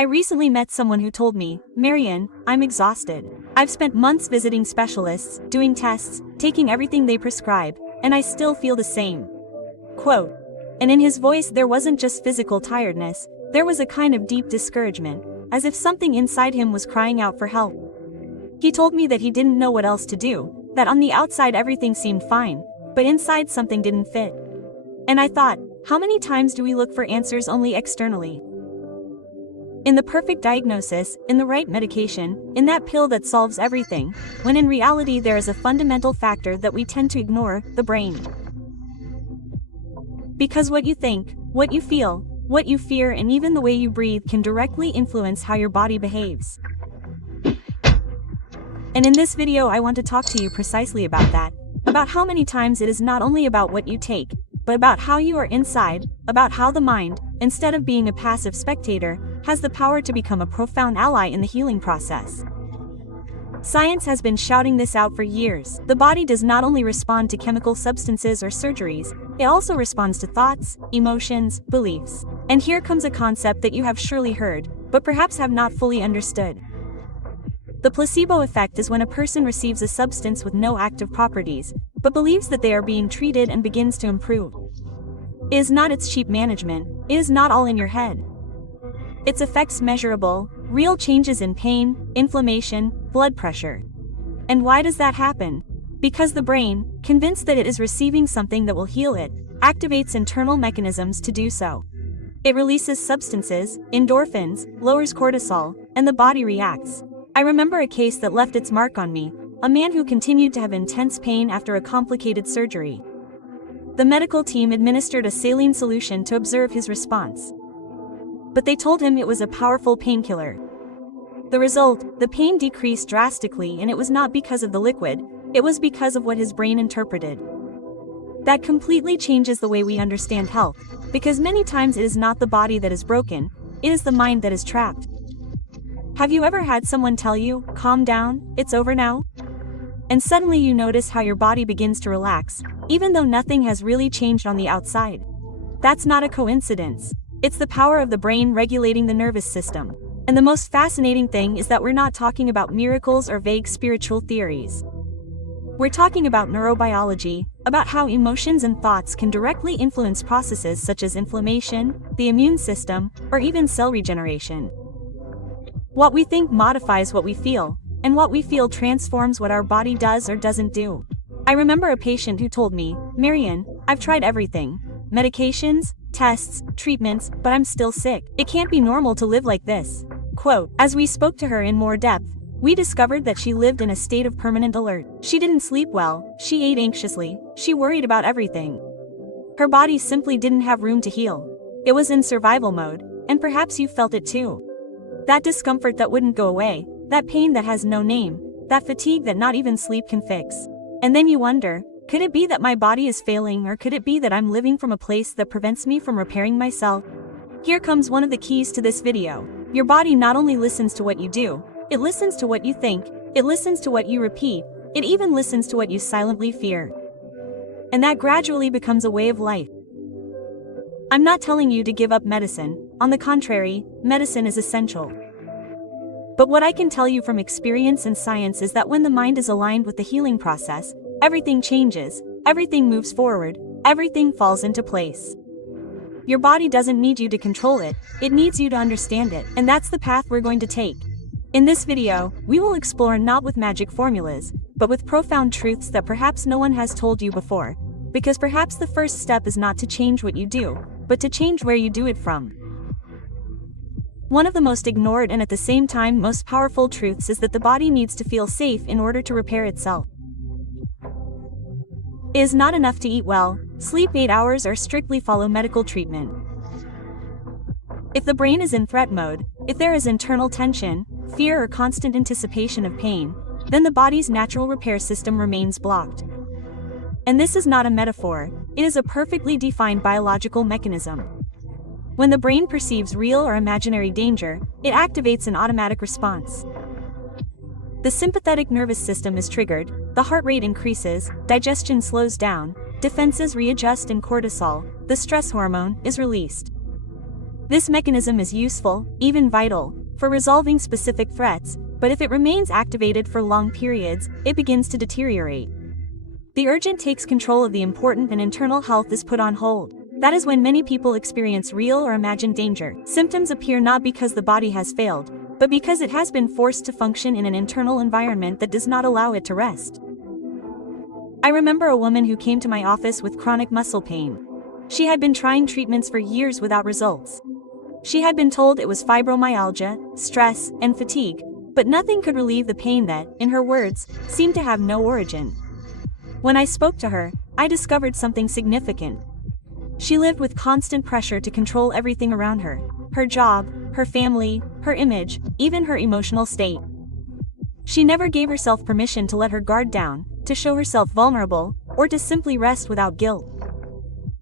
I recently met someone who told me, Marian, I'm exhausted. I've spent months visiting specialists, doing tests, taking everything they prescribe, and I still feel the same. Quote. And in his voice there wasn't just physical tiredness, there was a kind of deep discouragement, as if something inside him was crying out for help. He told me that he didn't know what else to do, that on the outside everything seemed fine, but inside something didn't fit. And I thought, how many times do we look for answers only externally? In the perfect diagnosis, in the right medication, in that pill that solves everything, when in reality there is a fundamental factor that we tend to ignore, the brain. Because what you think, what you feel, what you fear, and even the way you breathe can directly influence how your body behaves. And in this video I want to talk to you precisely about that, about how many times it is not only about what you take, but about how you are inside, about how the mind, instead of being a passive spectator, has the power to become a profound ally in the healing process. Science has been shouting this out for years. The body does not only respond to chemical substances or surgeries, it also responds to thoughts, emotions, beliefs. And here comes a concept that you have surely heard, but perhaps have not fully understood. The placebo effect is when a person receives a substance with no active properties, but believes that they are being treated and begins to improve. It is not its cheap management, it is not all in your head. Its effects measurable, real changes in pain, inflammation, blood pressure. And why does that happen? Because the brain, convinced that it is receiving something that will heal it, activates internal mechanisms to do so. It releases substances, endorphins, lowers cortisol, and the body reacts. I remember a case that left its mark on me, a man who continued to have intense pain after a complicated surgery. The medical team administered a saline solution to observe his response. But they told him it was a powerful painkiller. The result, the pain decreased drastically, and it was not because of the liquid, it was because of what his brain interpreted. That completely changes the way we understand health, because many times it is not the body that is broken, it is the mind that is trapped. Have you ever had someone tell you, calm down, it's over now? And suddenly you notice how your body begins to relax, even though nothing has really changed on the outside. That's not a coincidence. It's the power of the brain regulating the nervous system. And the most fascinating thing is that we're not talking about miracles or vague spiritual theories. We're talking about neurobiology, about how emotions and thoughts can directly influence processes such as inflammation, the immune system, or even cell regeneration. What we think modifies what we feel, and what we feel transforms what our body does or doesn't do. I remember a patient who told me, Marian, I've tried everything. Medications, tests, treatments, but I'm still sick. It can't be normal to live like this. Quote, as we spoke to her in more depth, we discovered that she lived in a state of permanent alert. She didn't sleep well, she ate anxiously, she worried about everything. Her body simply didn't have room to heal. It was in survival mode, and perhaps you felt it too. That discomfort that wouldn't go away, that pain that has no name, that fatigue that not even sleep can fix. And then you wonder, could it be that my body is failing, or could it be that I'm living from a place that prevents me from repairing myself? Here comes one of the keys to this video. Your body not only listens to what you do, it listens to what you think, it listens to what you repeat, it even listens to what you silently fear. And that gradually becomes a way of life. I'm not telling you to give up medicine, on the contrary, medicine is essential. But what I can tell you from experience and science is that when the mind is aligned with the healing process, everything changes, everything moves forward, everything falls into place. Your body doesn't need you to control it, it needs you to understand it, and that's the path we're going to take. In this video, we will explore not with magic formulas, but with profound truths that perhaps no one has told you before, because perhaps the first step is not to change what you do, but to change where you do it from. One of the most ignored and at the same time most powerful truths is that the body needs to feel safe in order to repair itself. It is not enough to eat well, sleep 8 hours, or strictly follow medical treatment. If the brain is in threat mode, if there is internal tension, fear, or constant anticipation of pain, then the body's natural repair system remains blocked. And this is not a metaphor, it is a perfectly defined biological mechanism. When the brain perceives real or imaginary danger, it activates an automatic response. The sympathetic nervous system is triggered, the heart rate increases, digestion slows down, defenses readjust, and cortisol, the stress hormone, is released. This mechanism is useful, even vital, for resolving specific threats, but if it remains activated for long periods, it begins to deteriorate. The urgent takes control of the important and internal health is put on hold. That is when many people experience real or imagined danger. Symptoms appear not because the body has failed, but because it has been forced to function in an internal environment that does not allow it to rest. I remember a woman who came to my office with chronic muscle pain. She had been trying treatments for years without results. She had been told it was fibromyalgia, stress, and fatigue, but nothing could relieve the pain that, in her words, seemed to have no origin. When I spoke to her, I discovered something significant. She lived with constant pressure to control everything around her: her job, her family, her image, even her emotional state. She never gave herself permission to let her guard down, to show herself vulnerable, or to simply rest without guilt.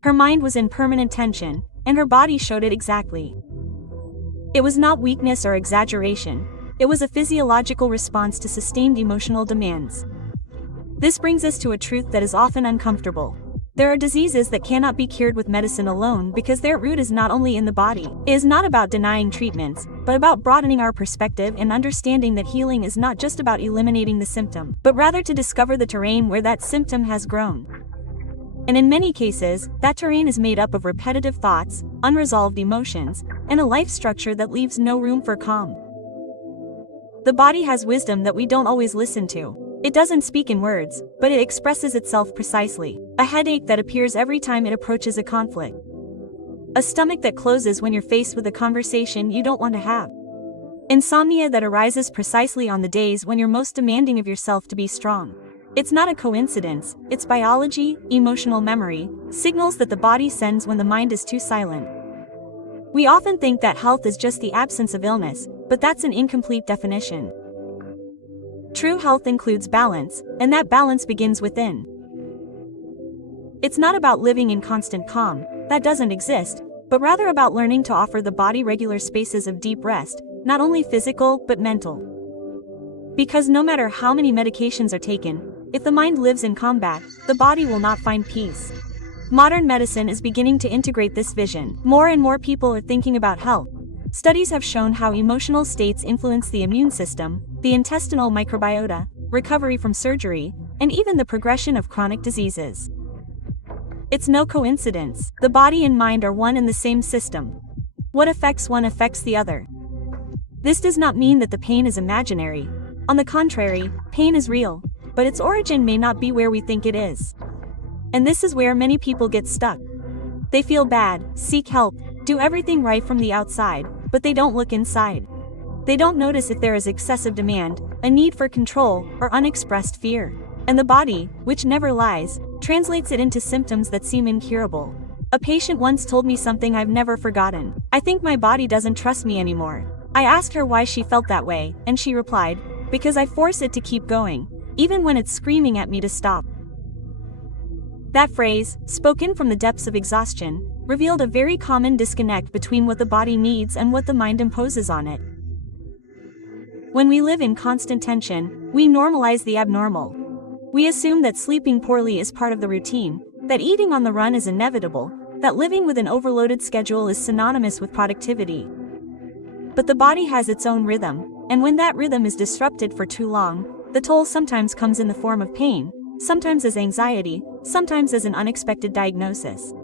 Her mind was in permanent tension, and her body showed it exactly. It was not weakness or exaggeration, it was a physiological response to sustained emotional demands. This brings us to a truth that is often uncomfortable. There are diseases that cannot be cured with medicine alone because their root is not only in the body. It is not about denying treatments, but about broadening our perspective and understanding that healing is not just about eliminating the symptom, but rather to discover the terrain where that symptom has grown. And in many cases, that terrain is made up of repetitive thoughts, unresolved emotions, and a life structure that leaves no room for calm. The body has wisdom that we don't always listen to. It doesn't speak in words, but it expresses itself precisely. A headache that appears every time it approaches a conflict. A stomach that closes when you're faced with a conversation you don't want to have. Insomnia that arises precisely on the days when you're most demanding of yourself to be strong. It's not a coincidence, it's biology, emotional memory, signals that the body sends when the mind is too silent. We often think that health is just the absence of illness, but that's an incomplete definition. True health includes balance, and that balance begins within. It's not about living in constant calm, that doesn't exist, but rather about learning to offer the body regular spaces of deep rest, not only physical, but mental. Because no matter how many medications are taken, if the mind lives in combat, the body will not find peace. Modern medicine is beginning to integrate this vision. More and more people are thinking about health. Studies have shown how emotional states influence the immune system, the intestinal microbiota, recovery from surgery, and even the progression of chronic diseases. It's no coincidence. The body and mind are one and the same system. What affects one affects the other. This does not mean that the pain is imaginary. On the contrary, pain is real, but its origin may not be where we think it is. And this is where many people get stuck. They feel bad, seek help, do everything right from the outside, but they don't look inside. They don't notice if there is excessive demand, a need for control, or unexpressed fear. And the body, which never lies, translates it into symptoms that seem incurable. A patient once told me something I've never forgotten. "I think my body doesn't trust me anymore." I asked her why she felt that way, and she replied, "Because I force it to keep going, even when it's screaming at me to stop." That phrase, spoken from the depths of exhaustion, revealed a very common disconnect between what the body needs and what the mind imposes on it. When we live in constant tension, we normalize the abnormal. We assume that sleeping poorly is part of the routine, that eating on the run is inevitable, that living with an overloaded schedule is synonymous with productivity. But the body has its own rhythm, and when that rhythm is disrupted for too long, the toll sometimes comes in the form of pain, sometimes as anxiety, sometimes as an unexpected diagnosis.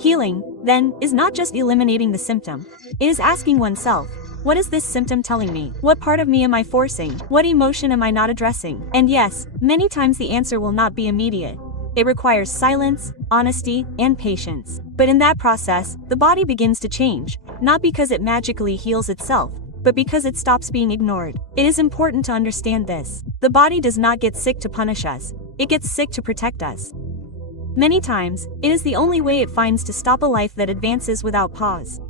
Healing, then, is not just eliminating the symptom. It is asking oneself, what is this symptom telling me? What part of me am I forcing? What emotion am I not addressing? And yes, many times the answer will not be immediate. It requires silence, honesty, and patience. But in that process, the body begins to change, not because it magically heals itself, but because it stops being ignored. It is important to understand this. The body does not get sick to punish us, it gets sick to protect us. Many times, it is the only way it finds to stop a life that advances without pause.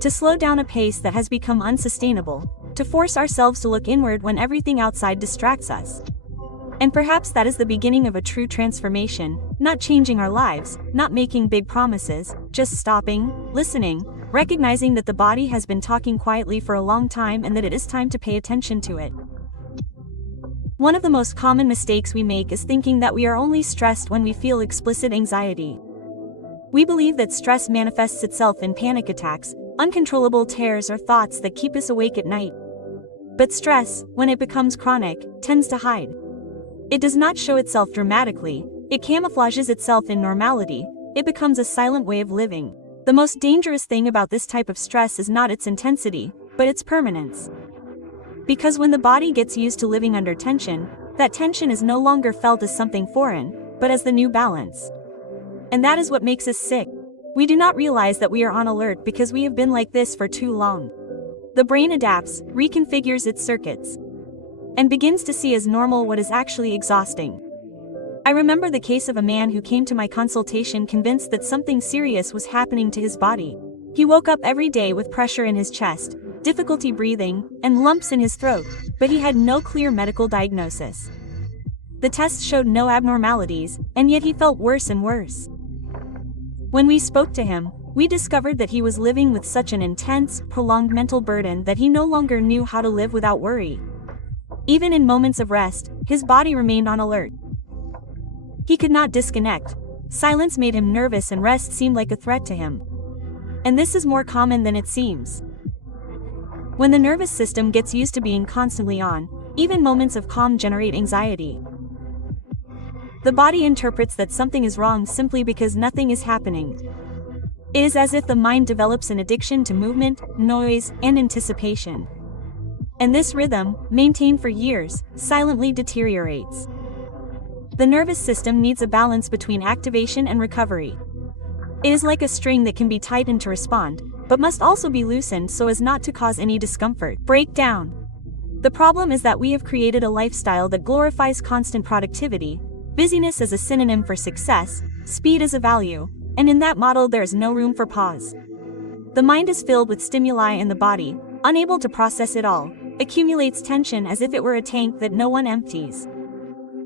To slow down a pace that has become unsustainable, to force ourselves to look inward when everything outside distracts us. And perhaps that is the beginning of a true transformation, not changing our lives, not making big promises, just stopping, listening, recognizing that the body has been talking quietly for a long time and that it is time to pay attention to it. One of the most common mistakes we make is thinking that we are only stressed when we feel explicit anxiety. We believe that stress manifests itself in panic attacks, uncontrollable tears or thoughts that keep us awake at night. But stress, when it becomes chronic, tends to hide. It does not show itself dramatically, it camouflages itself in normality, it becomes a silent way of living. The most dangerous thing about this type of stress is not its intensity, but its permanence. Because when the body gets used to living under tension, that tension is no longer felt as something foreign, but as the new balance. And that is what makes us sick. We do not realize that we are on alert because we have been like this for too long. The brain adapts, reconfigures its circuits, and begins to see as normal what is actually exhausting. I remember the case of a man who came to my consultation convinced that something serious was happening to his body. He woke up every day with pressure in his chest, difficulty breathing, and lumps in his throat, but he had no clear medical diagnosis. The tests showed no abnormalities, and yet he felt worse and worse. When we spoke to him, we discovered that he was living with such an intense, prolonged mental burden that he no longer knew how to live without worry. Even in moments of rest, his body remained on alert. He could not disconnect. Silence made him nervous and rest seemed like a threat to him. And this is more common than it seems. When the nervous system gets used to being constantly on, even moments of calm generate anxiety. The body interprets that something is wrong simply because nothing is happening. It is as if the mind develops an addiction to movement, noise, and anticipation. And this rhythm, maintained for years, silently deteriorates. The nervous system needs a balance between activation and recovery. It is like a string that can be tightened to respond, but must also be loosened so as not to cause any discomfort. Breakdown. The problem is that we have created a lifestyle that glorifies constant productivity, busyness as a synonym for success, speed as a value, and in that model there is no room for pause. The mind is filled with stimuli and the body, unable to process it all, accumulates tension as if it were a tank that no one empties.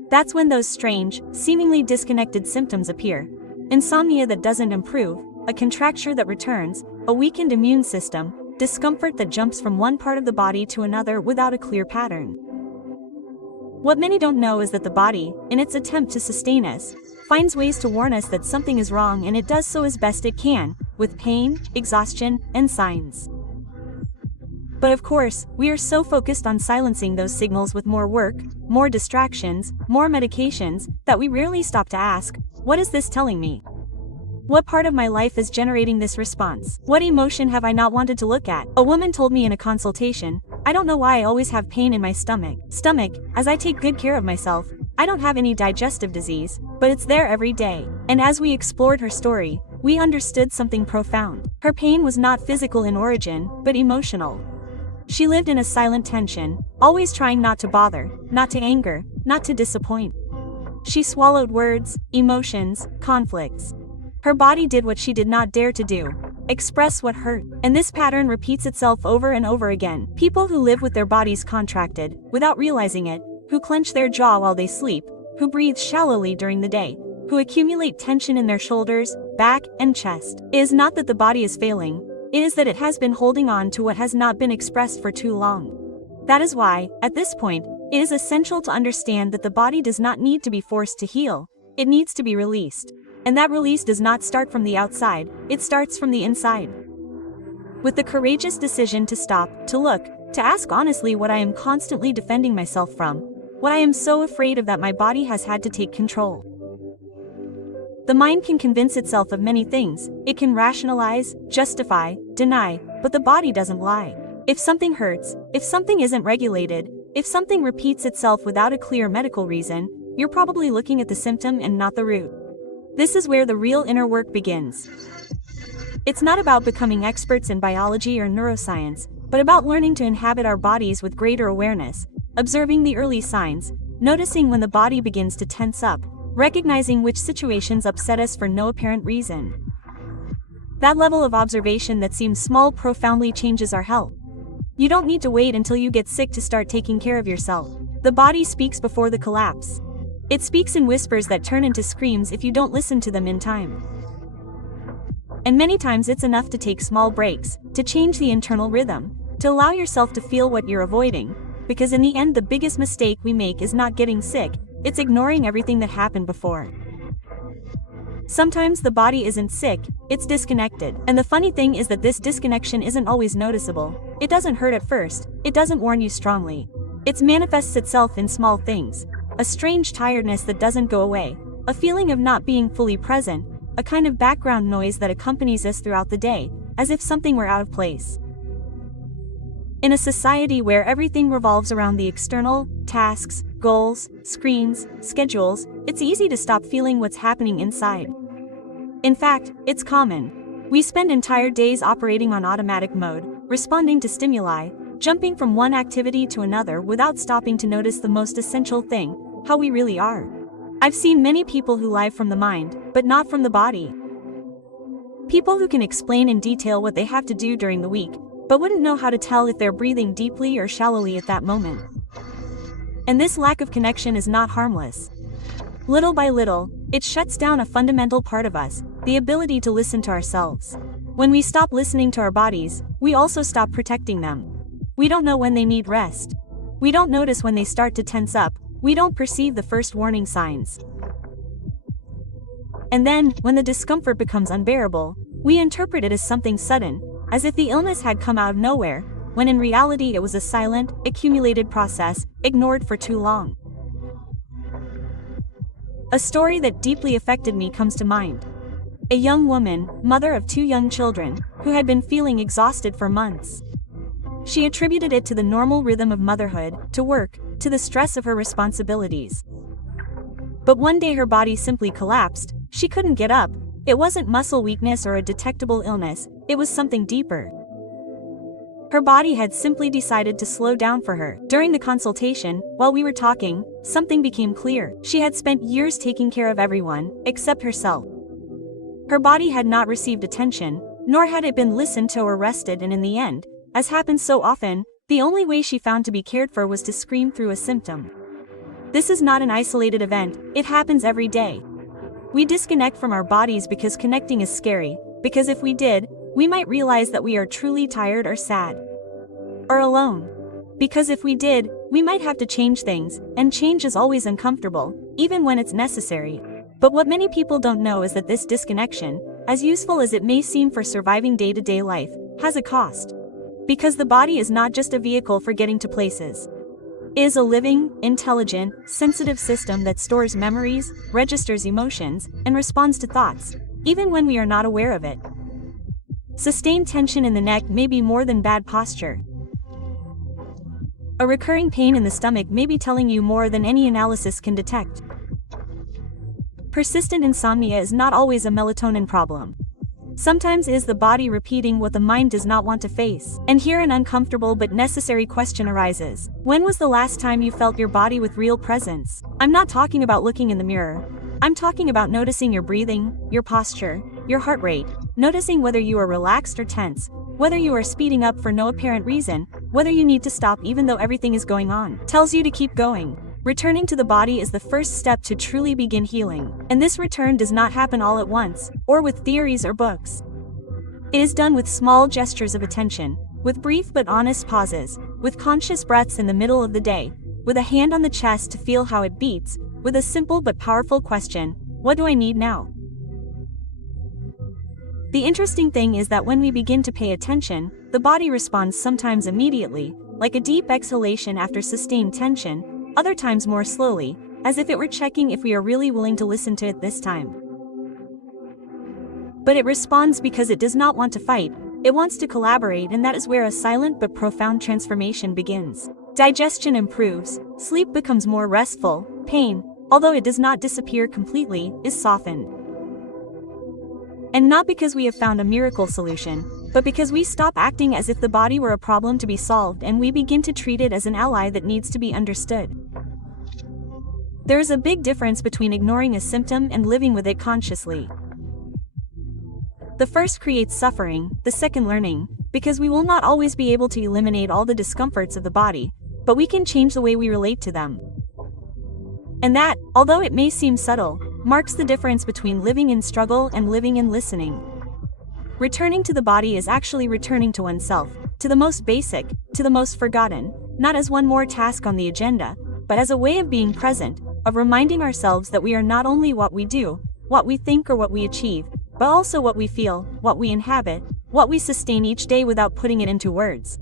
That's when those strange, seemingly disconnected symptoms appear. Insomnia that doesn't improve, a contracture that returns, a weakened immune system, discomfort that jumps from one part of the body to another without a clear pattern. What many don't know is that the body, in its attempt to sustain us, finds ways to warn us that something is wrong, and it does so as best it can, with pain, exhaustion, and signs. But of course, we are so focused on silencing those signals with more work, more distractions, more medications, that we rarely stop to ask, what is this telling me? What part of my life is generating this response? What emotion have I not wanted to look at? A woman told me in a consultation, I don't know why I always have pain in my stomach. As I take good care of myself, I don't have any digestive disease, but it's there every day. And as we explored her story, we understood something profound. Her pain was not physical in origin, but emotional. She lived in a silent tension, always trying not to bother, not to anger, not to disappoint. She swallowed words, emotions, conflicts. Her body did what she did not dare to do, express what hurt. And this pattern repeats itself over and over again. People who live with their bodies contracted, without realizing it, who clench their jaw while they sleep, who breathe shallowly during the day, who accumulate tension in their shoulders, back, and chest. It is not that the body is failing, it is that it has been holding on to what has not been expressed for too long. That is why, at this point, it is essential to understand that the body does not need to be forced to heal, it needs to be released. And that release does not start from the outside, it starts from the inside. With the courageous decision to stop, to look, to ask honestly what I am constantly defending myself from, what I am so afraid of that my body has had to take control. The mind can convince itself of many things, it can rationalize, justify, deny, but the body doesn't lie. If something hurts, if something isn't regulated, if something repeats itself without a clear medical reason, you're probably looking at the symptom and not the root. This is where the real inner work begins. It's not about becoming experts in biology or neuroscience, but about learning to inhabit our bodies with greater awareness, observing the early signs, noticing when the body begins to tense up, recognizing which situations upset us for no apparent reason. That level of observation that seems small profoundly changes our health. You don't need to wait until you get sick to start taking care of yourself. The body speaks before the collapse. It speaks in whispers that turn into screams if you don't listen to them in time. And many times it's enough to take small breaks, to change the internal rhythm, to allow yourself to feel what you're avoiding, because in the end the biggest mistake we make is not getting sick, it's ignoring everything that happened before. Sometimes the body isn't sick, it's disconnected. And the funny thing is that this disconnection isn't always noticeable. It doesn't hurt at first, it doesn't warn you strongly. It manifests itself in small things. A strange tiredness that doesn't go away, a feeling of not being fully present, a kind of background noise that accompanies us throughout the day, as if something were out of place. In a society where everything revolves around the external, tasks, goals, screens, schedules, it's easy to stop feeling what's happening inside. In fact, it's common. We spend entire days operating on automatic mode, responding to stimuli, jumping from one activity to another without stopping to notice the most essential thing, how we really are. I've seen many people who live from the mind, but not from the body. People who can explain in detail what they have to do during the week, but wouldn't know how to tell if they're breathing deeply or shallowly at that moment. And this lack of connection is not harmless. Little by little, it shuts down a fundamental part of us, the ability to listen to ourselves. When we stop listening to our bodies, we also stop protecting them. We don't know when they need rest. We don't notice when they start to tense up. We don't perceive the first warning signs. And then, when the discomfort becomes unbearable, we interpret it as something sudden, as if the illness had come out of nowhere, when in reality it was a silent, accumulated process, ignored for too long. A story that deeply affected me comes to mind. A young woman, mother of 2 young children, who had been feeling exhausted for months. She attributed it to the normal rhythm of motherhood, to work, to the stress of her responsibilities. But one day her body simply collapsed. She couldn't get up. It wasn't muscle weakness or a detectable illness, it was something deeper. Her body had simply decided to slow down for her. During the consultation, while we were talking, something became clear. She had spent years taking care of everyone, except herself. Her body had not received attention, nor had it been listened to or rested, and in the end, as happens so often, the only way she found to be cared for was to scream through a symptom. This is not an isolated event, it happens every day. We disconnect from our bodies because connecting is scary, because if we did, we might realize that we are truly tired or sad. Or alone. Because if we did, we might have to change things, and change is always uncomfortable, even when it's necessary. But what many people don't know is that this disconnection, as useful as it may seem for surviving day-to-day life, has a cost. Because the body is not just a vehicle for getting to places. It is a living, intelligent, sensitive system that stores memories, registers emotions, and responds to thoughts, even when we are not aware of it. Sustained tension in the neck may be more than bad posture. A recurring pain in the stomach may be telling you more than any analysis can detect. Persistent insomnia is not always a melatonin problem. Sometimes it is the body repeating what the mind does not want to face. And here an uncomfortable but necessary question arises. When was the last time you felt your body with real presence? I'm not talking about looking in the mirror. I'm talking about noticing your breathing, your posture, your heart rate, noticing whether you are relaxed or tense, whether you are speeding up for no apparent reason, whether you need to stop even though everything is going on, tells you to keep going. Returning to the body is the first step to truly begin healing, and this return does not happen all at once, or with theories or books. It is done with small gestures of attention, with brief but honest pauses, with conscious breaths in the middle of the day, with a hand on the chest to feel how it beats, with a simple but powerful question, what do I need now? The interesting thing is that when we begin to pay attention, the body responds sometimes immediately, like a deep exhalation after sustained tension, other times more slowly, as if it were checking if we are really willing to listen to it this time. But it responds because it does not want to fight, it wants to collaborate, and that is where a silent but profound transformation begins. Digestion improves, sleep becomes more restful, pain, although it does not disappear completely, is softened. And not because we have found a miracle solution, but because we stop acting as if the body were a problem to be solved and we begin to treat it as an ally that needs to be understood. There is a big difference between ignoring a symptom and living with it consciously. The first creates suffering, the second learning, because we will not always be able to eliminate all the discomforts of the body, but we can change the way we relate to them. And that, although it may seem subtle, marks the difference between living in struggle and living in listening. Returning to the body is actually returning to oneself, to the most basic, to the most forgotten, not as one more task on the agenda, but as a way of being present, of reminding ourselves that we are not only what we do, what we think or what we achieve, but also what we feel, what we inhabit, what we sustain each day without putting it into words.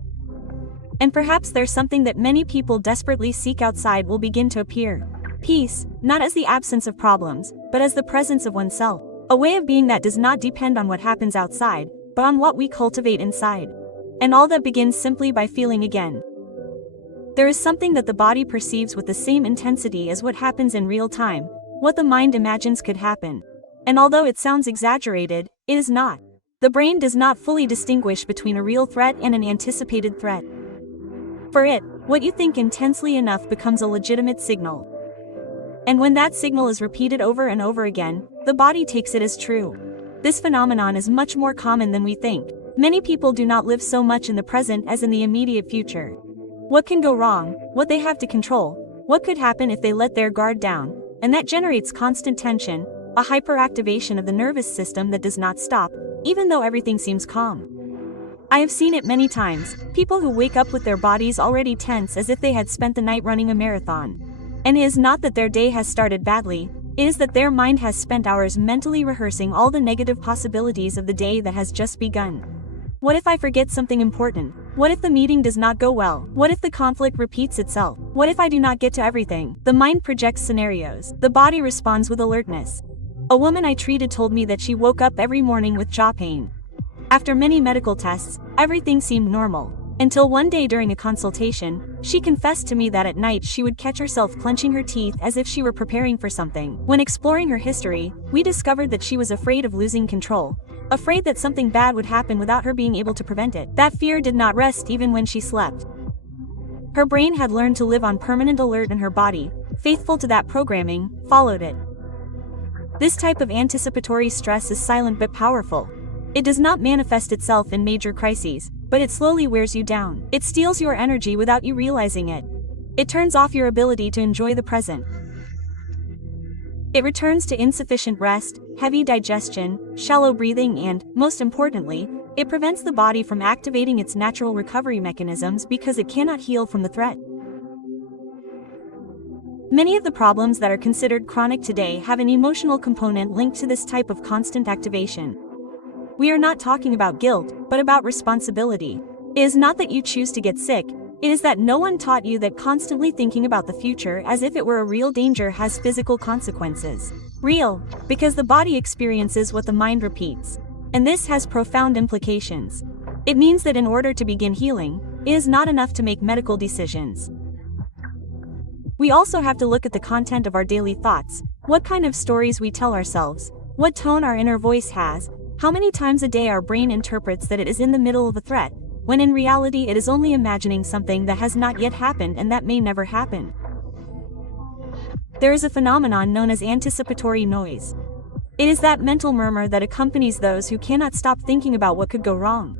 And perhaps there's something that many people desperately seek outside will begin to appear. Peace, not as the absence of problems, but as the presence of oneself. A way of being that does not depend on what happens outside, but on what we cultivate inside. And all that begins simply by feeling again. There is something that the body perceives with the same intensity as what happens in real time, what the mind imagines could happen. And although it sounds exaggerated, it is not. The brain does not fully distinguish between a real threat and an anticipated threat. For it, what you think intensely enough becomes a legitimate signal. And when that signal is repeated over and over again, the body takes it as true. This phenomenon is much more common than we think. Many people do not live so much in the present as in the immediate future. What can go wrong, what they have to control, what could happen if they let their guard down, and that generates constant tension, a hyperactivation of the nervous system that does not stop, even though everything seems calm. I have seen it many times, people who wake up with their bodies already tense as if they had spent the night running a marathon. And it is not that their day has started badly, it is that their mind has spent hours mentally rehearsing all the negative possibilities of the day that has just begun. What if I forget something important? What if the meeting does not go well? What if the conflict repeats itself? What if I do not get to everything? The mind projects scenarios. The body responds with alertness. A woman I treated told me that she woke up every morning with jaw pain. After many medical tests, everything seemed normal. Until one day during a consultation, she confessed to me that at night she would catch herself clenching her teeth as if she were preparing for something. When exploring her history, we discovered that she was afraid of losing control. Afraid that something bad would happen without her being able to prevent it. That fear did not rest even when she slept. Her brain had learned to live on permanent alert and her body, faithful to that programming, followed it. This type of anticipatory stress is silent but powerful. It does not manifest itself in major crises, but it slowly wears you down. It steals your energy without you realizing it. It turns off your ability to enjoy the present. It returns to insufficient rest, heavy digestion, shallow breathing and, most importantly, it prevents the body from activating its natural recovery mechanisms because it cannot heal from the threat. Many of the problems that are considered chronic today have an emotional component linked to this type of constant activation. We are not talking about guilt, but about responsibility. It is not that you choose to get sick, it is that no one taught you that constantly thinking about the future as if it were a real danger has physical consequences. Real, because the body experiences what the mind repeats. And this has profound implications. It means that in order to begin healing, it is not enough to make medical decisions. We also have to look at the content of our daily thoughts, what kind of stories we tell ourselves, what tone our inner voice has, how many times a day our brain interprets that it is in the middle of a threat, when in reality it is only imagining something that has not yet happened and that may never happen. There is a phenomenon known as anticipatory noise. It is that mental murmur that accompanies those who cannot stop thinking about what could go wrong.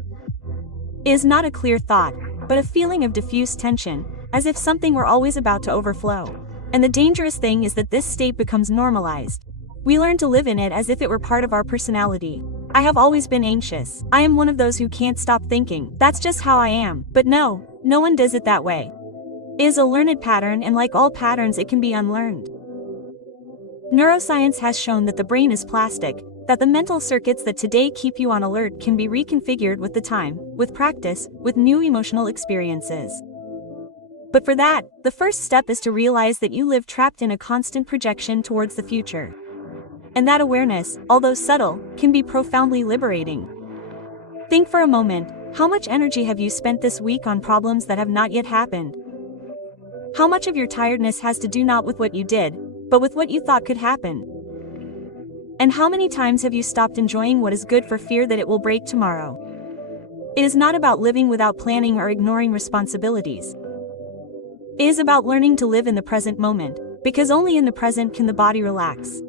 It is not a clear thought, but a feeling of diffuse tension, as if something were always about to overflow. And the dangerous thing is that this state becomes normalized. We learn to live in it as if it were part of our personality. I have always been anxious. I am one of those who can't stop thinking. That's just how I am. But no one does it that way. It is a learned pattern, and like all patterns it can be unlearned. Neuroscience has shown that the brain is plastic, that the mental circuits that today keep you on alert can be reconfigured with the time, with practice, with new emotional experiences. But for that, the first step is to realize that you live trapped in a constant projection towards the future. And that awareness, although subtle, can be profoundly liberating. Think for a moment, how much energy have you spent this week on problems that have not yet happened? How much of your tiredness has to do not with what you did, but with what you thought could happen? And how many times have you stopped enjoying what is good for fear that it will break tomorrow? It is not about living without planning or ignoring responsibilities. It is about learning to live in the present moment, because only in the present can the body relax.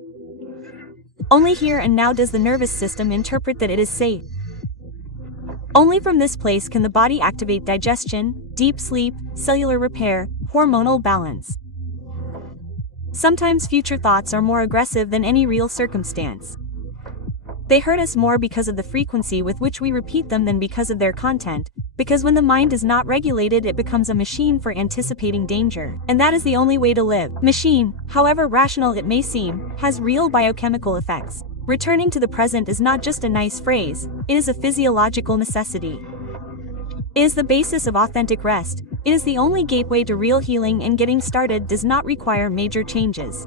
Only here and now does the nervous system interpret that it is safe. Only from this place can the body activate digestion, deep sleep, cellular repair, hormonal balance. Sometimes future thoughts are more aggressive than any real circumstance. They hurt us more because of the frequency with which we repeat them than because of their content, Because when the mind is not regulated, it becomes a machine for anticipating danger. And that is the only way to live. Machine, however rational it may seem, has real biochemical effects. Returning to the present is not just a nice phrase, it is a physiological necessity. It is the basis of authentic rest. It is the only gateway to real healing, and getting started does not require major changes.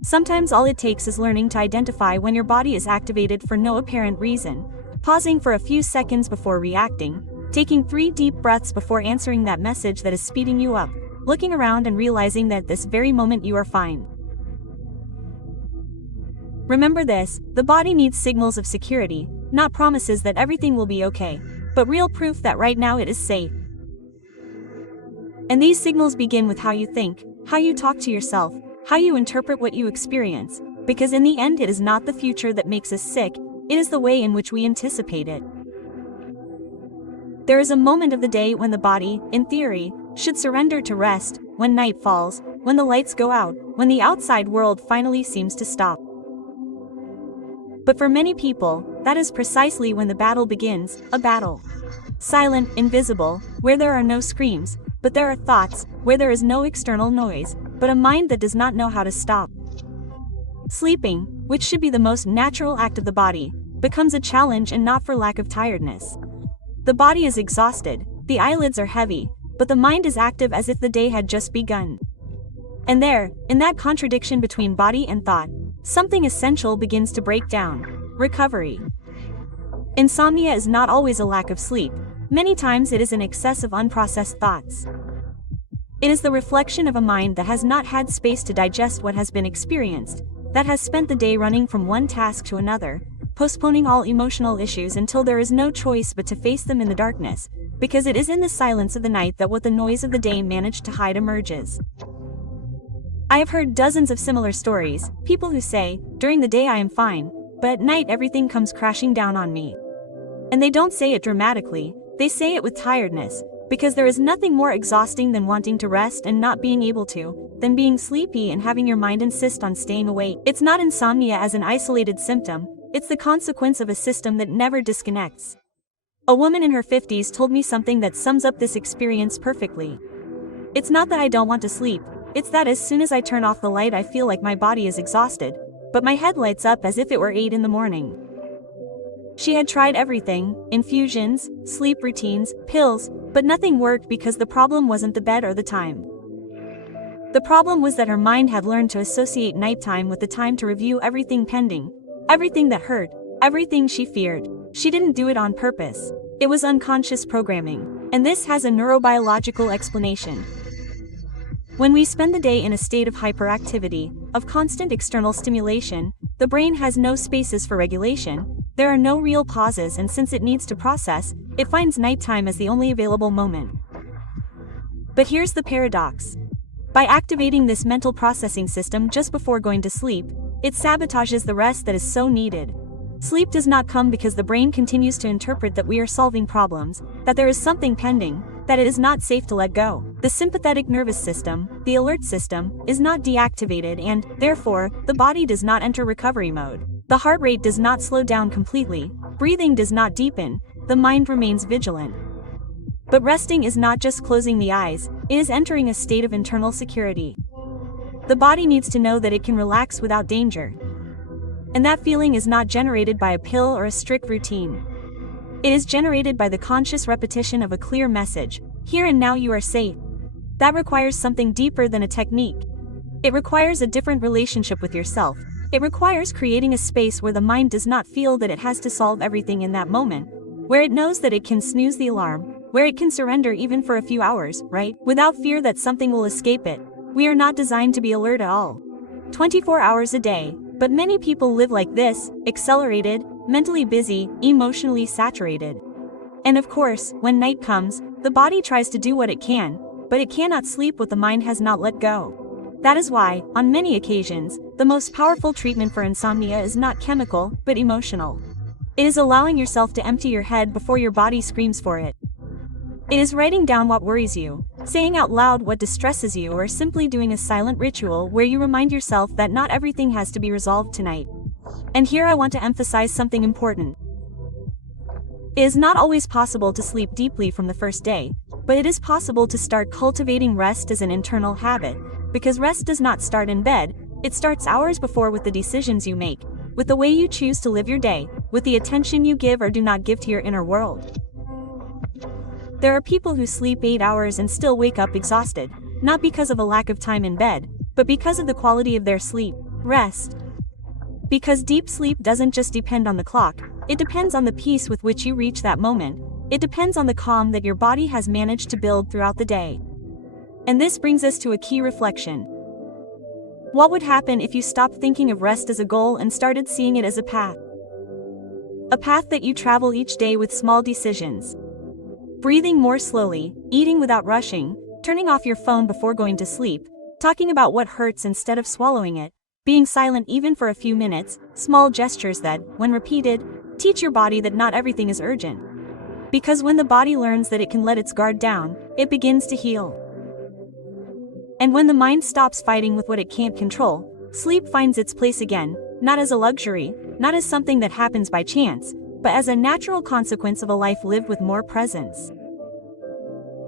Sometimes all it takes is learning to identify when your body is activated for no apparent reason, pausing for a few seconds before reacting, taking 3 deep breaths before answering that message that is speeding you up, looking around and realizing that at this very moment you are fine. Remember this, the body needs signals of security, not promises that everything will be okay, but real proof that right now it is safe. And these signals begin with how you think, how you talk to yourself, how you interpret what you experience, because in the end it is not the future that makes us sick, it is the way in which we anticipate it. There is a moment of the day when the body, in theory, should surrender to rest, when night falls, when the lights go out, when the outside world finally seems to stop. But for many people, that is precisely when the battle begins, a battle. Silent, invisible, where there are no screams, but there are thoughts, where there is no external noise, but a mind that does not know how to stop. Sleeping, which should be the most natural act of the body, becomes a challenge, and not for lack of tiredness. The body is exhausted, the eyelids are heavy, but the mind is active as if the day had just begun. And there, in that contradiction between body and thought, something essential begins to break down: recovery. Insomnia is not always a lack of sleep, many times it is an excess of unprocessed thoughts. It is the reflection of a mind that has not had space to digest what has been experienced, that has spent the day running from one task to another, postponing all emotional issues until there is no choice but to face them in the darkness, because it is in the silence of the night that what the noise of the day managed to hide emerges. I have heard dozens of similar stories, people who say, during the day I am fine, but at night everything comes crashing down on me. And they don't say it dramatically, they say it with tiredness, because there is nothing more exhausting than wanting to rest and not being able to, than being sleepy and having your mind insist on staying awake. It's not insomnia as an isolated symptom, it's the consequence of a system that never disconnects. A woman in her 50s told me something that sums up this experience perfectly. It's not that I don't want to sleep, it's that as soon as I turn off the light I feel like my body is exhausted, but my head lights up as if it were 8 in the morning. She had tried everything, infusions, sleep routines, pills, but nothing worked because the problem wasn't the bed or the time. The problem was that her mind had learned to associate nighttime with the time to review everything pending, everything that hurt, everything she feared. She didn't do it on purpose. It was unconscious programming. And this has a neurobiological explanation. When we spend the day in a state of hyperactivity, of constant external stimulation, the brain has no spaces for regulation, there are no real pauses, and since it needs to process, it finds nighttime as the only available moment. But here's the paradox. By activating this mental processing system just before going to sleep, it sabotages the rest that is so needed. Sleep does not come because the brain continues to interpret that we are solving problems, that there is something pending, that it is not safe to let go. The sympathetic nervous system, the alert system, is not deactivated, and, therefore, the body does not enter recovery mode. The heart rate does not slow down completely, breathing does not deepen, the mind remains vigilant. But resting is not just closing the eyes, it is entering a state of internal security. The body needs to know that it can relax without danger. And that feeling is not generated by a pill or a strict routine. It is generated by the conscious repetition of a clear message: here and now you are safe. That requires something deeper than a technique. It requires a different relationship with yourself. It requires creating a space where the mind does not feel that it has to solve everything in that moment, where it knows that it can snooze the alarm, where it can surrender even for a few hours, right? Without fear that something will escape it. We are not designed to be alert at all. 24 hours a day, but many people live like this, accelerated, mentally busy, emotionally saturated. And of course, when night comes, the body tries to do what it can, but it cannot sleep what the mind has not let go. That is why, on many occasions, the most powerful treatment for insomnia is not chemical, but emotional. It is allowing yourself to empty your head before your body screams for it. It is writing down what worries you, saying out loud what distresses you, or simply doing a silent ritual where you remind yourself that not everything has to be resolved tonight. And here I want to emphasize something important. It is not always possible to sleep deeply from the first day, but it is possible to start cultivating rest as an internal habit, because rest does not start in bed, it starts hours before with the decisions you make, with the way you choose to live your day, with the attention you give or do not give to your inner world. There are people who sleep 8 hours and still wake up exhausted, not because of a lack of time in bed, but because of the quality of their sleep, rest. Because deep sleep doesn't just depend on the clock, it depends on the peace with which you reach that moment. It depends on the calm that your body has managed to build throughout the day. And this brings us to a key reflection. What would happen if you stopped thinking of rest as a goal and started seeing it as a path? A path that you travel each day with small decisions. Breathing more slowly, eating without rushing, turning off your phone before going to sleep, talking about what hurts instead of swallowing it, being silent even for a few minutes, small gestures that, when repeated, teach your body that not everything is urgent. Because when the body learns that it can let its guard down, it begins to heal. And when the mind stops fighting with what it can't control, sleep finds its place again, not as a luxury, not as something that happens by chance, but as a natural consequence of a life lived with more presence.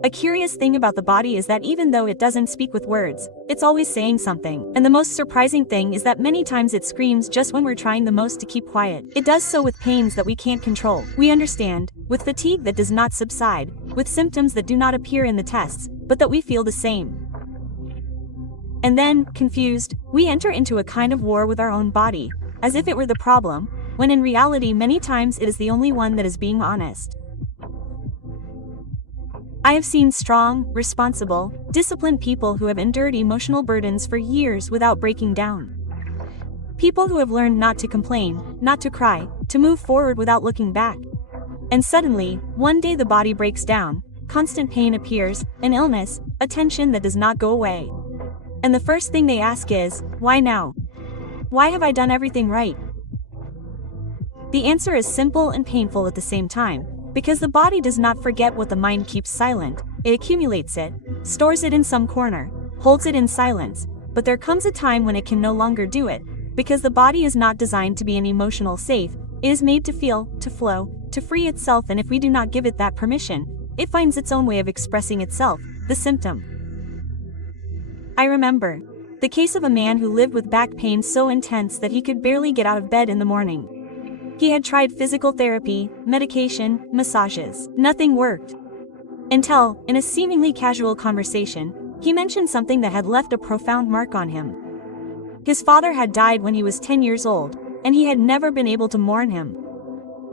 A curious thing about the body is that even though it doesn't speak with words, it's always saying something. And the most surprising thing is that many times it screams just when we're trying the most to keep quiet. It does so with pains that we can't control. We understand, with fatigue that does not subside, with symptoms that do not appear in the tests, but that we feel the same. And then, confused, we enter into a kind of war with our own body, as if it were the problem, when in reality many times it is the only one that is being honest. I have seen strong, responsible, disciplined people who have endured emotional burdens for years without breaking down. People who have learned not to complain, not to cry, to move forward without looking back. And suddenly, one day the body breaks down, constant pain appears, an illness, a tension that does not go away. And the first thing they ask is, why now? Why have I done everything right? The answer is simple and painful at the same time. Because the body does not forget what the mind keeps silent, it accumulates it, stores it in some corner, holds it in silence, but there comes a time when it can no longer do it, because the body is not designed to be an emotional safe, it is made to feel, to flow, to free itself, and if we do not give it that permission, it finds its own way of expressing itself, the symptom. I remember the case of a man who lived with back pain so intense that he could barely get out of bed in the morning. He had tried physical therapy, medication, massages. Nothing worked. Until, in a seemingly casual conversation, he mentioned something that had left a profound mark on him. His father had died when he was 10 years old, and he had never been able to mourn him.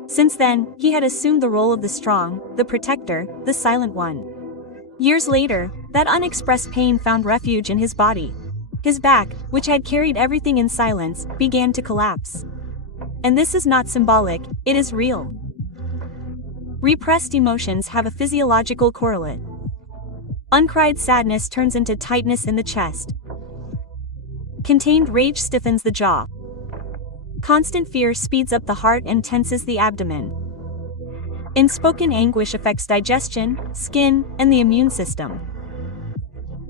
Since then, he had assumed the role of the strong, the protector, the silent one. Years later, that unexpressed pain found refuge in his body. His back, which had carried everything in silence, began to collapse. And this is not symbolic, it is real. Repressed emotions have a physiological correlate. Uncried sadness turns into tightness in the chest. Contained rage stiffens the jaw. Constant fear speeds up the heart and tenses the abdomen. Unspoken anguish affects digestion, skin, and the immune system.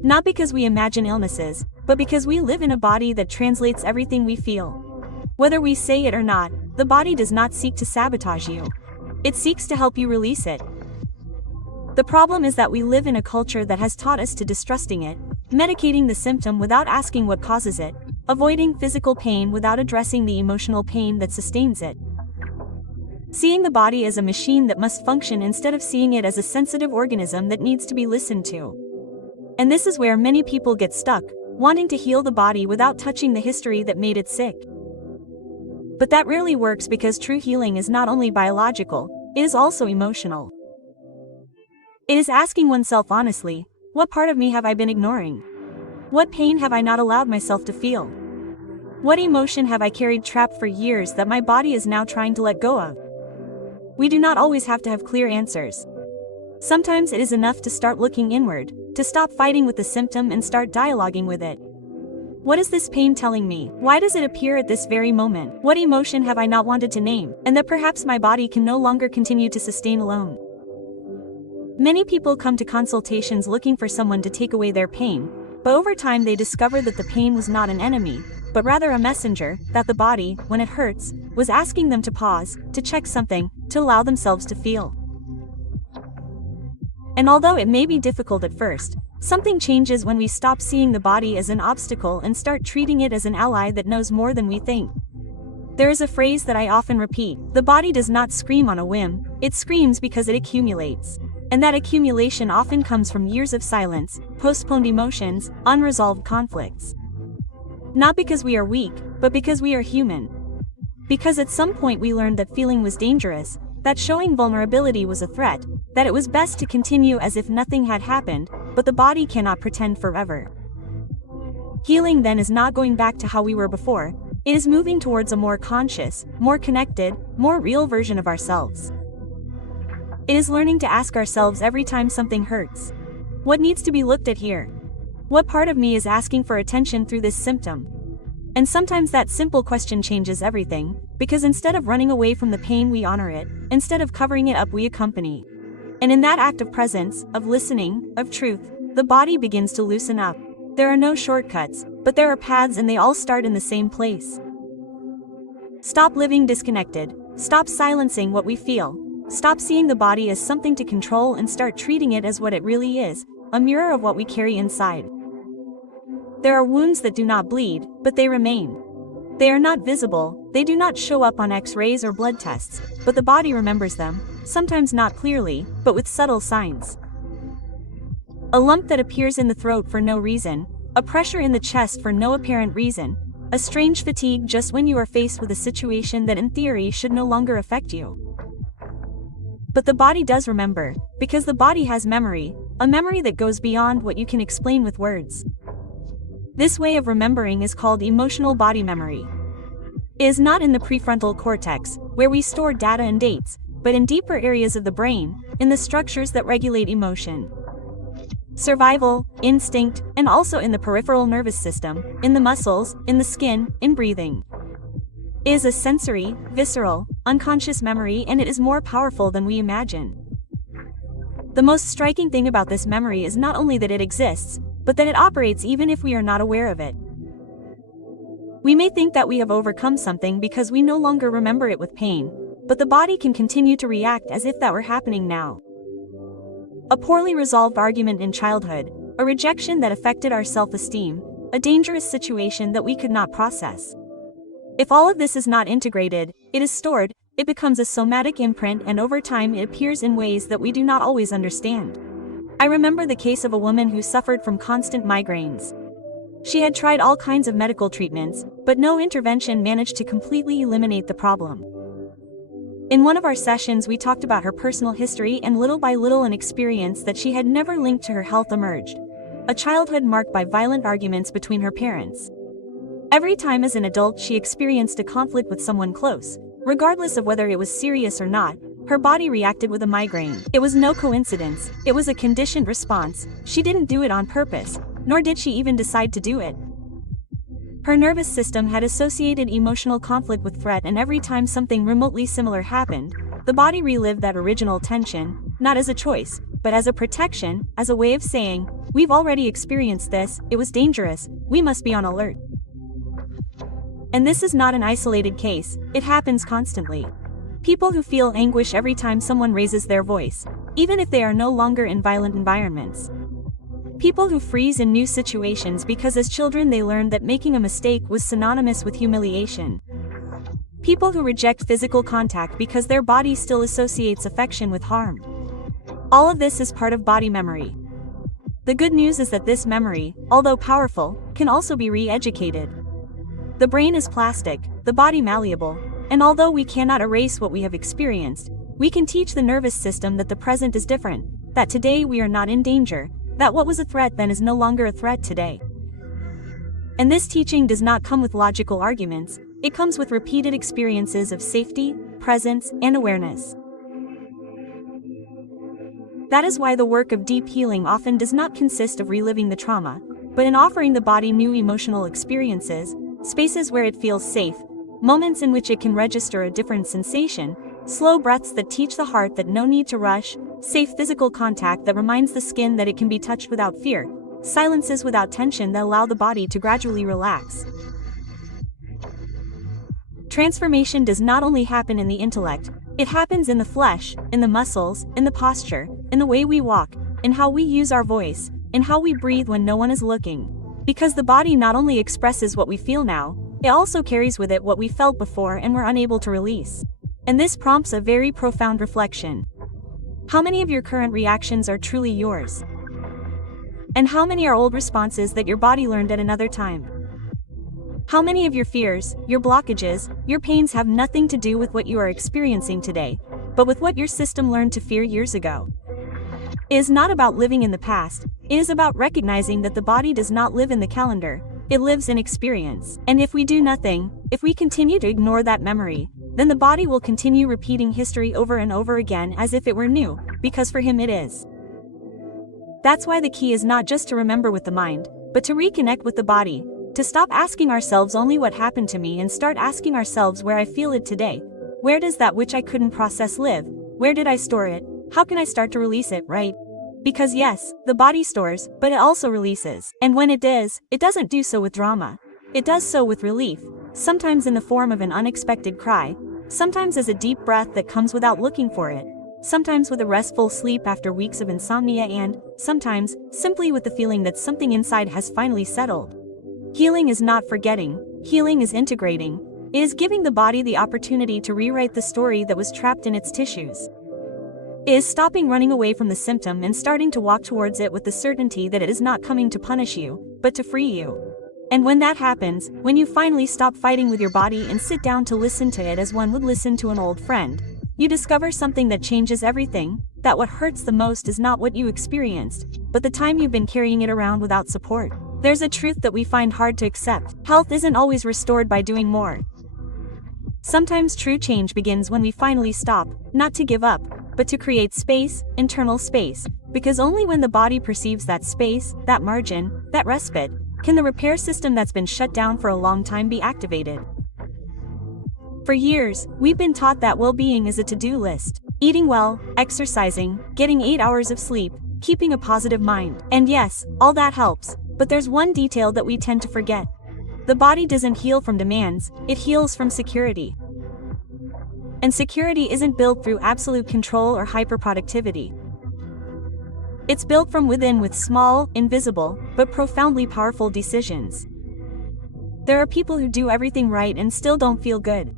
Not because we imagine illnesses, but because we live in a body that translates everything we feel. Whether we say it or not, the body does not seek to sabotage you. It seeks to help you release it. The problem is that we live in a culture that has taught us to distrusting it, medicating the symptom without asking what causes it, avoiding physical pain without addressing the emotional pain that sustains it. Seeing the body as a machine that must function instead of seeing it as a sensitive organism that needs to be listened to. And this is where many people get stuck, wanting to heal the body without touching the history that made it sick. But that rarely works because true healing is not only biological, it is also emotional. It is asking oneself honestly, what part of me have I been ignoring? What pain have I not allowed myself to feel? What emotion have I carried trapped for years that my body is now trying to let go of? We do not always have to have clear answers. Sometimes it is enough to start looking inward, to stop fighting with the symptom and start dialoguing with it. What is this pain telling me? Why does it appear at this very moment? What emotion have I not wanted to name, and that perhaps my body can no longer continue to sustain alone? Many people come to consultations looking for someone to take away their pain, but over time they discover that the pain was not an enemy, but rather a messenger, that the body, when it hurts, was asking them to pause, to check something, to allow themselves to feel. And although it may be difficult at first, something changes when we stop seeing the body as an obstacle and start treating it as an ally that knows more than we think. There is a phrase that I often repeat: the body does not scream on a whim, it screams because it accumulates. And that accumulation often comes from years of silence, postponed emotions, unresolved conflicts. Not because we are weak, but because we are human. Because at some point we learned that feeling was dangerous, that showing vulnerability was a threat, that it was best to continue as if nothing had happened, but the body cannot pretend forever. Healing then is not going back to how we were before, it is moving towards a more conscious, more connected, more real version of ourselves. It is learning to ask ourselves every time something hurts: what needs to be looked at here? What part of me is asking for attention through this symptom? And sometimes that simple question changes everything, because instead of running away from the pain we honor it, instead of covering it up we accompany. And in that act of presence, of listening, of truth, the body begins to loosen up. There are no shortcuts, but there are paths, and they all start in the same place. Stop living disconnected, stop silencing what we feel, stop seeing the body as something to control and start treating it as what it really is, a mirror of what we carry inside. There are wounds that do not bleed, but they remain. They are not visible, they do not show up on X-rays or blood tests, but the body remembers them, sometimes not clearly, but with subtle signs. A lump that appears in the throat for no reason, a pressure in the chest for no apparent reason, a strange fatigue just when you are faced with a situation that in theory should no longer affect you. But the body does remember, because the body has memory, a memory that goes beyond what you can explain with words. This way of remembering is called emotional body memory. It is not in the prefrontal cortex, where we store data and dates, but in deeper areas of the brain, in the structures that regulate emotion, survival, instinct, and also in the peripheral nervous system, in the muscles, in the skin, in breathing. It is a sensory, visceral, unconscious memory, and it is more powerful than we imagine. The most striking thing about this memory is not only that it exists, but that it operates even if we are not aware of it. We may think that we have overcome something because we no longer remember it with pain, but the body can continue to react as if that were happening now. A poorly resolved argument in childhood, a rejection that affected our self-esteem, a dangerous situation that we could not process. If all of this is not integrated, it is stored, it becomes a somatic imprint, and over time it appears in ways that we do not always understand. I remember the case of a woman who suffered from constant migraines. She had tried all kinds of medical treatments, but no intervention managed to completely eliminate the problem. In one of our sessions we talked about her personal history, and little by little an experience that she had never linked to her health emerged. A childhood marked by violent arguments between her parents. Every time as an adult she experienced a conflict with someone close, regardless of whether it was serious or not, her body reacted with a migraine. It was no coincidence, it was a conditioned response. She didn't do it on purpose, nor did she even decide to do it. Her nervous system had associated emotional conflict with threat, and every time something remotely similar happened, the body relived that original tension, not as a choice, but as a protection, as a way of saying, "We've already experienced this, it was dangerous, we must be on alert." And this is not an isolated case, it happens constantly. People who feel anguish every time someone raises their voice, even if they are no longer in violent environments. People who freeze in new situations because as children they learned that making a mistake was synonymous with humiliation. People who reject physical contact because their body still associates affection with harm. All of this is part of body memory. The good news is that this memory, although powerful, can also be re-educated. The brain is plastic, the body malleable, and although we cannot erase what we have experienced, we can teach the nervous system that the present is different, that today we are not in danger, that what was a threat then is no longer a threat today. And this teaching does not come with logical arguments, it comes with repeated experiences of safety, presence, and awareness. That is why the work of deep healing often does not consist of reliving the trauma, but in offering the body new emotional experiences, spaces where it feels safe, moments in which it can register a different sensation, slow breaths that teach the heart that no need to rush, safe physical contact that reminds the skin that it can be touched without fear, silences without tension that allow the body to gradually relax. Transformation does not only happen in the intellect, It happens in the flesh, in the muscles, in the posture, in the way we walk, in how we use our voice, in how we breathe when no one is looking. Because the body not only expresses what we feel now, it also carries with it what we felt before and were unable to release. And this prompts a very profound reflection. How many of your current reactions are truly yours? And how many are old responses that your body learned at another time? How many of your fears, your blockages, your pains have nothing to do with what you are experiencing today, but with what your system learned to fear years ago? It is not about living in the past, it is about recognizing that the body does not live in the calendar, it lives in experience. And if we do nothing, if we continue to ignore that memory, then the body will continue repeating history over and over again as if it were new, because for him it is. That's why the key is not just to remember with the mind, but to reconnect with the body, to stop asking ourselves only what happened to me and start asking ourselves where I feel it today. Where does that which I couldn't process live? Where did I store it? How can I start to release it, right? Because yes, the body stores, but it also releases. And when it does, it doesn't do so with drama. It does so with relief, sometimes in the form of an unexpected cry, sometimes as a deep breath that comes without looking for it, sometimes with a restful sleep after weeks of insomnia, and sometimes simply with the feeling that something inside has finally settled. Healing is not forgetting, healing is integrating. It is giving the body the opportunity to rewrite the story that was trapped in its tissues. It is stopping running away from the symptom and starting to walk towards it with the certainty that it is not coming to punish you, but to free you. And when that happens, when you finally stop fighting with your body and sit down to listen to it as one would listen to an old friend, you discover something that changes everything, that what hurts the most is not what you experienced, but the time you've been carrying it around without support. There's a truth that we find hard to accept. Health isn't always restored by doing more. Sometimes true change begins when we finally stop, not to give up, but to create space, internal space, because only when the body perceives that space, that margin, that respite, can the repair system that's been shut down for a long time be activated. For years, we've been taught that well-being is a to-do list. Eating well, exercising, getting 8 hours of sleep, keeping a positive mind. And yes, all that helps, but there's one detail that we tend to forget. The body doesn't heal from demands, it heals from security. And security isn't built through absolute control or hyperproductivity. It's built from within with small, invisible, but profoundly powerful decisions. There are people who do everything right and still don't feel good.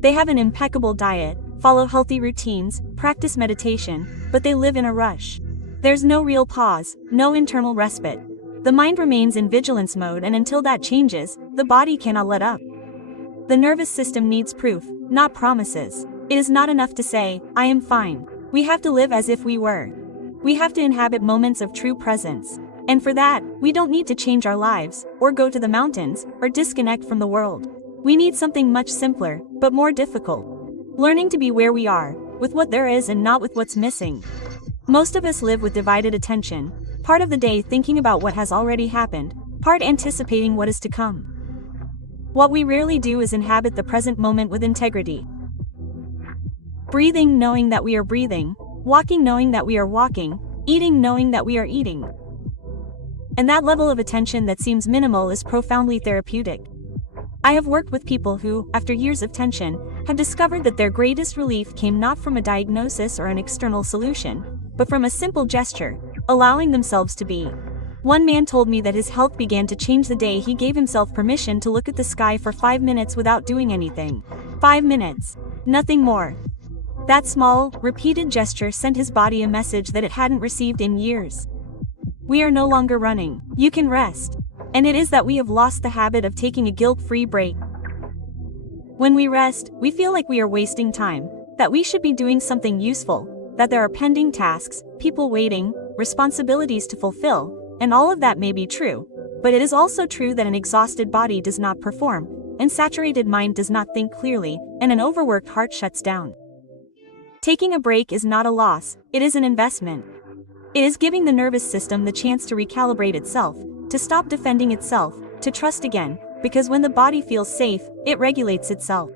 They have an impeccable diet, follow healthy routines, practice meditation, but they live in a rush. There's no real pause, no internal respite. The mind remains in vigilance mode, and until that changes, the body cannot let up. The nervous system needs proof, not promises. It is not enough to say, "I am fine." We have to live as if we were. We have to inhabit moments of true presence. And for that, we don't need to change our lives, or go to the mountains, or disconnect from the world. We need something much simpler, but more difficult. Learning to be where we are, with what there is and not with what's missing. Most of us live with divided attention, part of the day thinking about what has already happened, part anticipating what is to come. What we rarely do is inhabit the present moment with integrity. Breathing knowing that we are breathing, walking knowing that we are walking, eating knowing that we are eating. And that level of attention that seems minimal is profoundly therapeutic. I have worked with people who, after years of tension, have discovered that their greatest relief came not from a diagnosis or an external solution, but from a simple gesture, allowing themselves to be. One man told me that his health began to change the day he gave himself permission to look at the sky for 5 minutes without doing anything. 5 minutes. Nothing more. That small, repeated gesture sent his body a message that it hadn't received in years. We are no longer running. You can rest. And it is that we have lost the habit of taking a guilt-free break. When we rest, we feel like we are wasting time, that we should be doing something useful, that there are pending tasks, people waiting, responsibilities to fulfill, and all of that may be true, but it is also true that an exhausted body does not perform, an saturated mind does not think clearly, and an overworked heart shuts down. Taking a break is not a loss, it is an investment. It is giving the nervous system the chance to recalibrate itself, to stop defending itself, to trust again, because when the body feels safe, it regulates itself.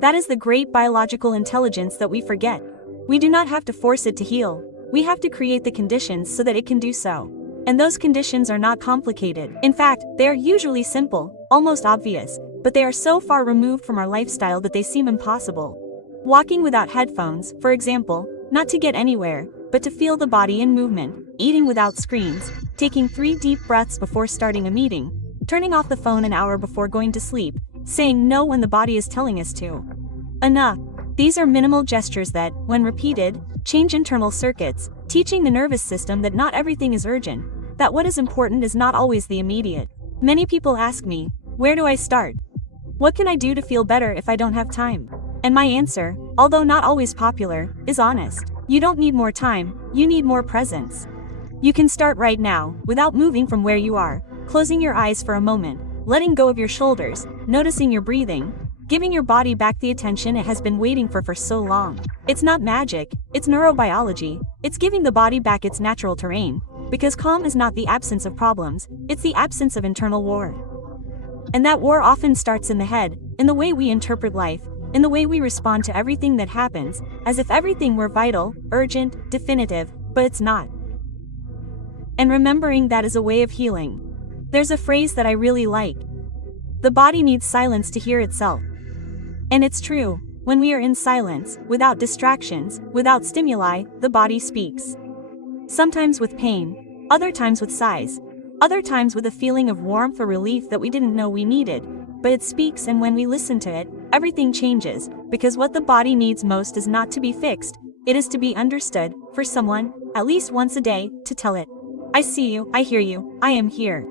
That is the great biological intelligence that we forget. We do not have to force it to heal, we have to create the conditions so that it can do so. And those conditions are not complicated. In fact, they are usually simple, almost obvious, but they are so far removed from our lifestyle that they seem impossible. Walking without headphones, for example, not to get anywhere, but to feel the body in movement, eating without screens, taking 3 deep breaths before starting a meeting, turning off the phone an hour before going to sleep, saying no when the body is telling us to. Enough. These are minimal gestures that, when repeated, change internal circuits, teaching the nervous system that not everything is urgent, that what is important is not always the immediate. Many people ask me, where do I start? What can I do to feel better if I don't have time? And my answer, although not always popular, is honest. You don't need more time, you need more presence. You can start right now, without moving from where you are, closing your eyes for a moment, letting go of your shoulders, noticing your breathing, giving your body back the attention it has been waiting for so long. It's not magic, it's neurobiology, it's giving the body back its natural terrain, because calm is not the absence of problems, it's the absence of internal war. And that war often starts in the head, in the way we interpret life, in the way we respond to everything that happens, as if everything were vital, urgent, definitive, but it's not. And remembering that is a way of healing. There's a phrase that I really like. The body needs silence to hear itself. And it's true, when we are in silence, without distractions, without stimuli, the body speaks. Sometimes with pain, other times with sighs, other times with a feeling of warmth or relief that we didn't know we needed, but it speaks, and when we listen to it, everything changes, because what the body needs most is not to be fixed, it is to be understood, for someone, at least once a day, to tell it, I see you, I hear you, I am here.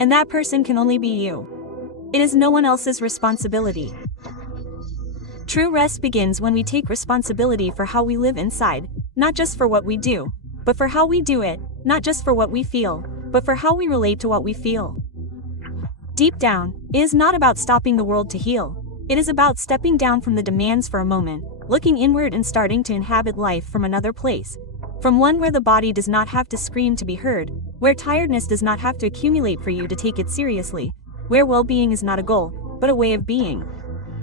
And that person can only be you. It is no one else's responsibility. True rest begins when we take responsibility for how we live inside, not just for what we do, but for how we do it, not just for what we feel, but for how we relate to what we feel. Deep down, it is not about stopping the world to heal. It is about stepping down from the demands for a moment, looking inward and starting to inhabit life from another place. From one where the body does not have to scream to be heard, where tiredness does not have to accumulate for you to take it seriously, where well-being is not a goal, but a way of being.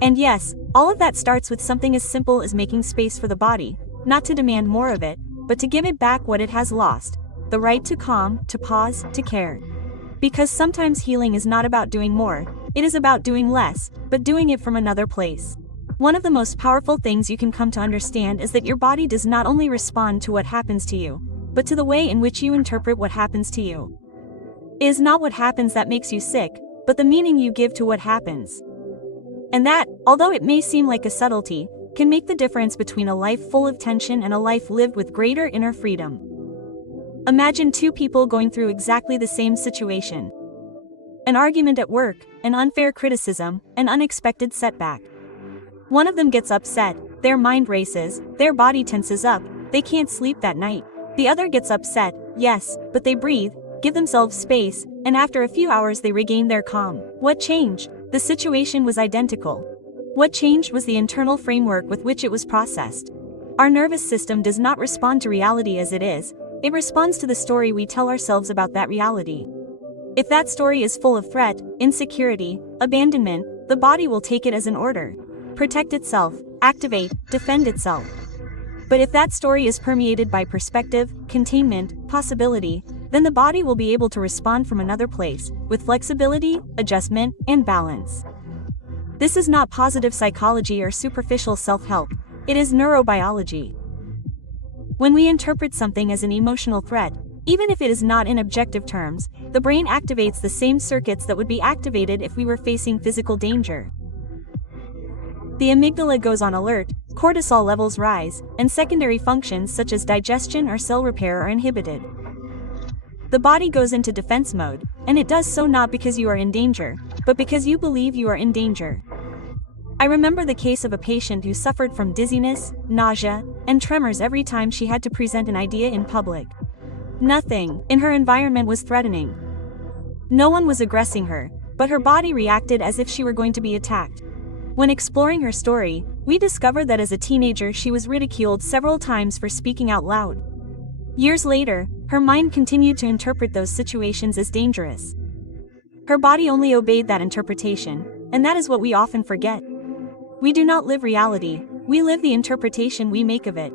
And yes, all of that starts with something as simple as making space for the body, not to demand more of it, but to give it back what it has lost, the right to calm, to pause, to care. Because sometimes healing is not about doing more, it is about doing less, but doing it from another place. One of the most powerful things you can come to understand is that your body does not only respond to what happens to you, but to the way in which you interpret what happens to you. It is not what happens that makes you sick, but the meaning you give to what happens. And that, although it may seem like a subtlety, can make the difference between a life full of tension and a life lived with greater inner freedom. Imagine 2 people going through exactly the same situation. An argument at work, an unfair criticism, an unexpected setback. One of them gets upset, their mind races, their body tenses up, they can't sleep that night. The other gets upset, yes, but they breathe, give themselves space, and after a few hours they regain their calm. What changed? The situation was identical. What changed was the internal framework with which it was processed. Our nervous system does not respond to reality as it is, it responds to the story we tell ourselves about that reality. If that story is full of threat, insecurity, abandonment, the body will take it as an order. Protect itself, activate, defend itself. But if that story is permeated by perspective, containment, possibility, then the body will be able to respond from another place, with flexibility, adjustment, and balance. This is not positive psychology or superficial self-help, it is neurobiology. When we interpret something as an emotional threat, even if it is not in objective terms, the brain activates the same circuits that would be activated if we were facing physical danger. The amygdala goes on alert, cortisol levels rise, and secondary functions such as digestion or cell repair are inhibited. The body goes into defense mode, and it does so not because you are in danger, but because you believe you are in danger. I remember the case of a patient who suffered from dizziness, nausea, and tremors every time she had to present an idea in public. Nothing in her environment was threatening. No one was aggressing her, but her body reacted as if she were going to be attacked. When exploring her story, we discovered that as a teenager she was ridiculed several times for speaking out loud. Years later, her mind continued to interpret those situations as dangerous. Her body only obeyed that interpretation, and that is what we often forget. We do not live reality, we live the interpretation we make of it.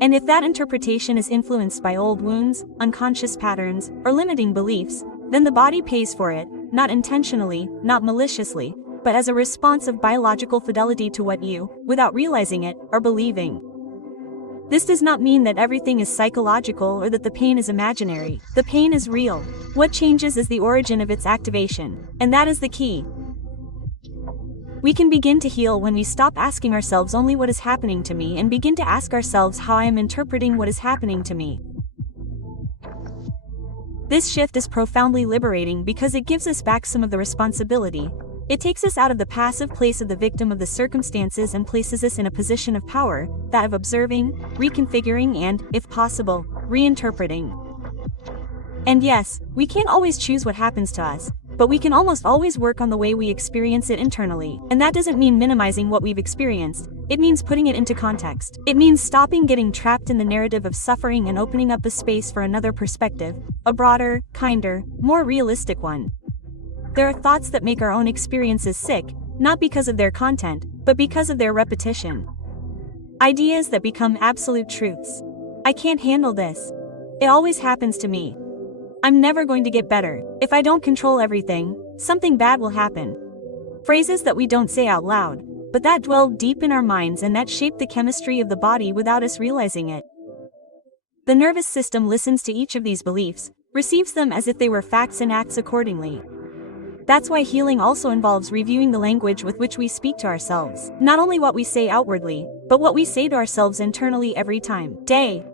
And if that interpretation is influenced by old wounds, unconscious patterns, or limiting beliefs, then the body pays for it, not intentionally, not maliciously, but as a response of biological fidelity to what you, without realizing it, are believing. This does not mean that everything is psychological or that the pain is imaginary. The pain is real. What changes is the origin of its activation, and that is the key. We can begin to heal when we stop asking ourselves only what is happening to me and begin to ask ourselves how I am interpreting what is happening to me. This shift is profoundly liberating because it gives us back some of the responsibility. It takes us out of the passive place of the victim of the circumstances and places us in a position of power, that of observing, reconfiguring and, if possible, reinterpreting. And yes, we can't always choose what happens to us, but we can almost always work on the way we experience it internally. And that doesn't mean minimizing what we've experienced, it means putting it into context. It means stopping getting trapped in the narrative of suffering and opening up a space for another perspective, a broader, kinder, more realistic one. There are thoughts that make our own experiences sick, not because of their content, but because of their repetition. Ideas that become absolute truths. I can't handle this. It always happens to me. I'm never going to get better. If I don't control everything, something bad will happen. Phrases that we don't say out loud, but that dwell deep in our minds and that shape the chemistry of the body without us realizing it. The nervous system listens to each of these beliefs, receives them as if they were facts and acts accordingly. That's why healing also involves reviewing the language with which we speak to ourselves. Not only what we say outwardly, but what we say to ourselves internally every day.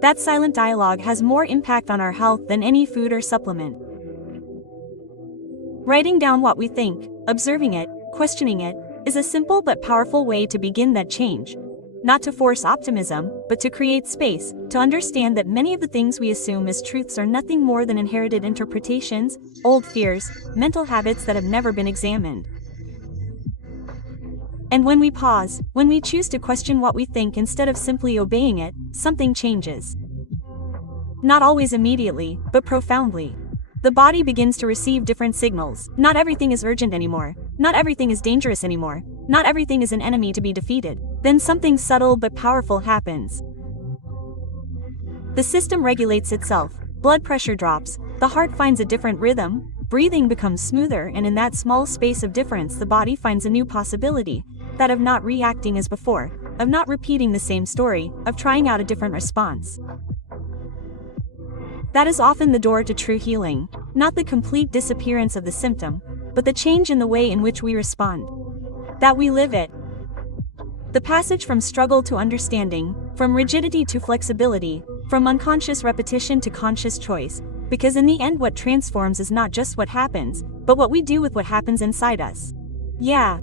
That silent dialogue has more impact on our health than any food or supplement. Writing down what we think, observing it, questioning it, is a simple but powerful way to begin that change. Not to force optimism, but to create space, to understand that many of the things we assume as truths are nothing more than inherited interpretations, old fears, mental habits that have never been examined. And when we pause, when we choose to question what we think instead of simply obeying it, something changes. Not always immediately, but profoundly. The body begins to receive different signals. Not everything is urgent anymore. Not everything is dangerous anymore. Not everything is an enemy to be defeated. Then something subtle but powerful happens. The system regulates itself. Blood pressure drops. The heart finds a different rhythm. Breathing becomes smoother, and in that small space of difference the body finds a new possibility. That of not reacting as before, of not repeating the same story, of trying out a different response. That is often the door to true healing, not the complete disappearance of the symptom, but the change in the way in which we respond. That we live it. The passage from struggle to understanding, from rigidity to flexibility, from unconscious repetition to conscious choice, because in the end what transforms is not just what happens, but what we do with what happens inside us. Yeah.